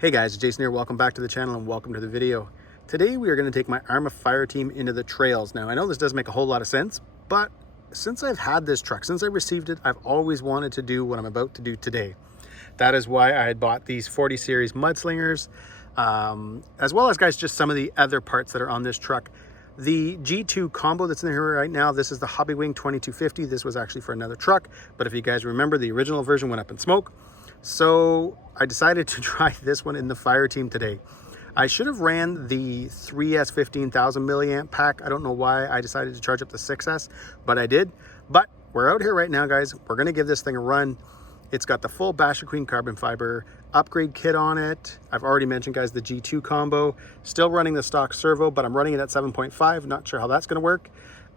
Hey guys, Jason here. Welcome back to the channel and welcome to the video. Today we are going to take my Arrma Fireteam into the trails. Now I know this doesn't make a whole lot of sense, but since I've had this truck, since I received it, I've always wanted to do what I'm about to do today. That is why I had bought these 40 series mudslingers, as well as guys, just some of the other parts that are on this truck. The G2 combo that's in here right now, this is the Hobbywing 2250. This was actually for another truck, but if you guys remember, the original version went up in smoke. So I decided to try this one in the Fireteam today. I should have ran the 3S 15,000 milliamp pack. I don't know why I decided to charge up the 6S, but I did. But we're out here right now, guys. We're gonna give this thing a run. It's got the full Basher Queen carbon fiber upgrade kit on it. I've already mentioned, guys, the G2 combo. Still running the stock servo, but I'm running it at 7.5. Not sure how that's gonna work.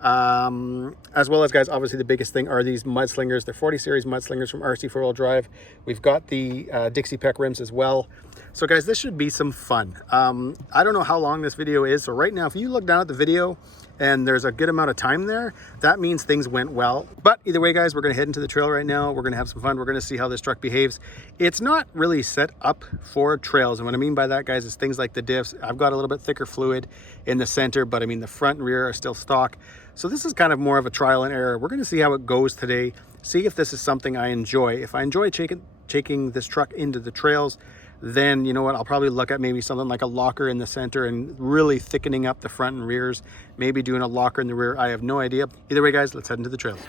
As well as, guys, obviously the biggest thing are these mudslingers. They're 40 series mudslingers from RC 4-wheel drive. We've got the Dixie Peck rims as well. So guys, this should be some fun. I don't know how long this video is, so right now if you look down at the video and there's a good amount of time there, that means things went well. But either way, guys, we're gonna head into the trail right now. We're gonna have some fun. We're gonna see how this truck behaves. It's not really set up for trails, and what I mean by that, guys, is things like the diffs. I've got a little bit thicker fluid in the center, but I mean the front and rear are still stock. So this is kind of more of a trial and error. We're gonna see how it goes today, see if this is something I enjoy. If I enjoy taking this truck into the trails, then you know what, I'll probably look at maybe something like a locker in the center and really thickening up the front and rears, maybe doing a locker in the rear. I have no idea. Either way, guys, let's head into the trails.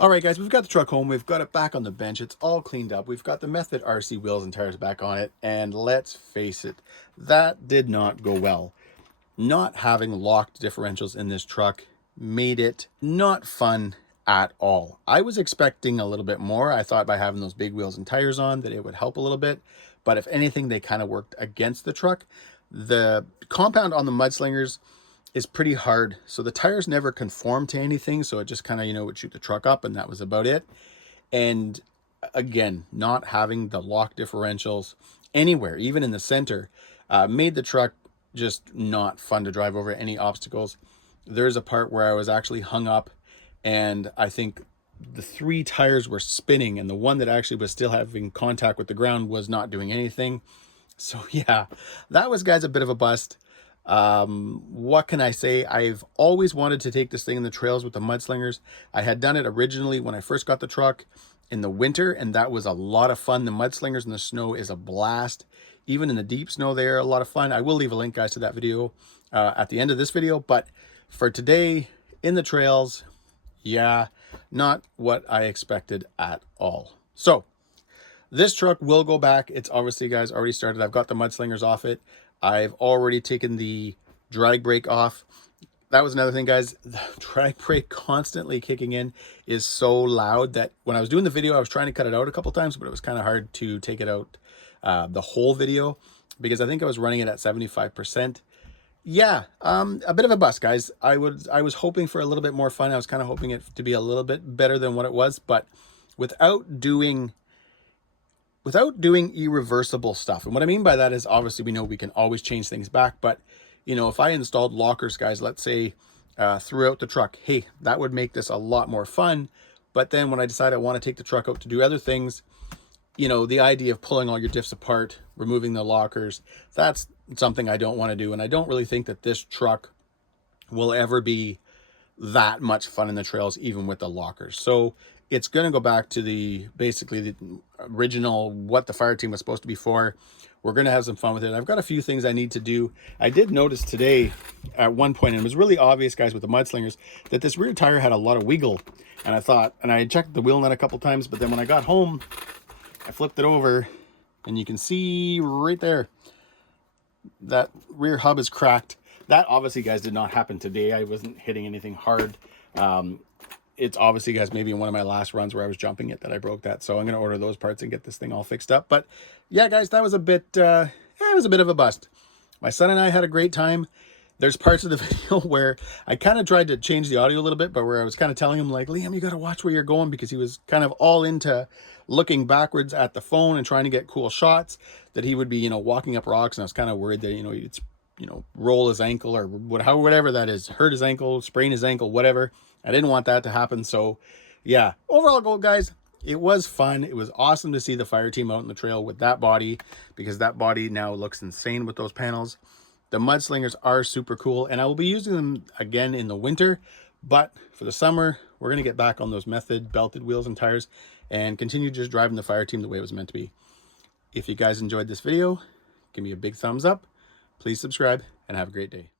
All right, guys, we've got the truck home. We've got it back on the bench. It's all cleaned up. We've got the Method RC wheels and tires back on it. And let's face it, that did not go well. Not having locked differentials in this truck made it not fun at all. I was expecting a little bit more. I thought by having those big wheels and tires on that it would help a little bit. But if anything, they kind of worked against the truck. The compound on the Mudslingers is pretty hard, so the tires never conform to anything, so it just kind of, you know, would shoot the truck up, and that was about it. And again, not having the lock differentials anywhere, even in the center, made the truck just not fun to drive over any obstacles. There's a part where I was actually hung up, and I think the 3 tires were spinning, and the one that actually was still having contact with the ground was not doing anything. So yeah, that was, guys, a bit of a bust. What can I say? I've always wanted to take this thing in the trails with the Mudslingers. I had done it originally when I first got the truck in the winter, and that was a lot of fun. The Mudslingers in the snow is a blast. Even in the deep snow, they're a lot of fun. I will leave a link, guys, to that video at the end of this video. But for today, in the trails, yeah, not what I expected at all. So this truck will go back. It's obviously, guys, already started. I've got the Mudslingers off it. I've already taken the drag brake off. That was another thing, guys. The drag brake constantly kicking in is so loud that when I was doing the video, I was trying to cut it out a couple times, but it was kind of hard to take it out the whole video because I think I was running it at 75%. Yeah, a bit of a bust, guys. I was hoping for a little bit more fun. I was kind of hoping it to be a little bit better than what it was, but without doing irreversible stuff. And what I mean by that is, obviously, we know we can always change things back, but you know, if I installed lockers, guys, let's say throughout the truck, hey, that would make this a lot more fun. But then when I decide I want to take the truck out to do other things, you know, the idea of pulling all your diffs apart, removing the lockers, that's something I don't want to do. And I don't really think that this truck will ever be that much fun in the trails, even with the lockers. So it's going to go back to basically the original, what the Fireteam was supposed to be for. We're going to have some fun with it. I've got a few things I need to do. I did notice today at one point, and it was really obvious, guys, with the Mudslingers, that this rear tire had a lot of wiggle. And I thought, and I checked the wheel nut a couple times, but then when I got home, I flipped it over, and you can see right there, that rear hub is cracked. That obviously, guys, did not happen today. I wasn't hitting anything hard. It's obviously, guys, maybe in one of my last runs where I was jumping it that I broke that. So I'm going to order those parts and get this thing all fixed up. But yeah, guys, that was a bit, it was a bit of a bust. My son and I had a great time. There's parts of the video where I kind of tried to change the audio a little bit, but where I was kind of telling him, like, Liam, you got to watch where you're going, because he was kind of all into looking backwards at the phone and trying to get cool shots, that he would be, you know, walking up rocks. And I was kind of worried that, you know, it's, you know, roll his ankle or whatever that is, hurt his ankle, sprain his ankle, whatever. I didn't want that to happen. So yeah, overall goal, guys, it was fun. It was awesome to see the Fireteam out in the trail with that body, because that body now looks insane with those panels. The Mudslingers are super cool, and I will be using them again in the winter, but for the summer, we're going to get back on those Method belted wheels and tires and continue just driving the Fireteam the way it was meant to be. If you guys enjoyed this video, give me a big thumbs up. Please subscribe and have a great day.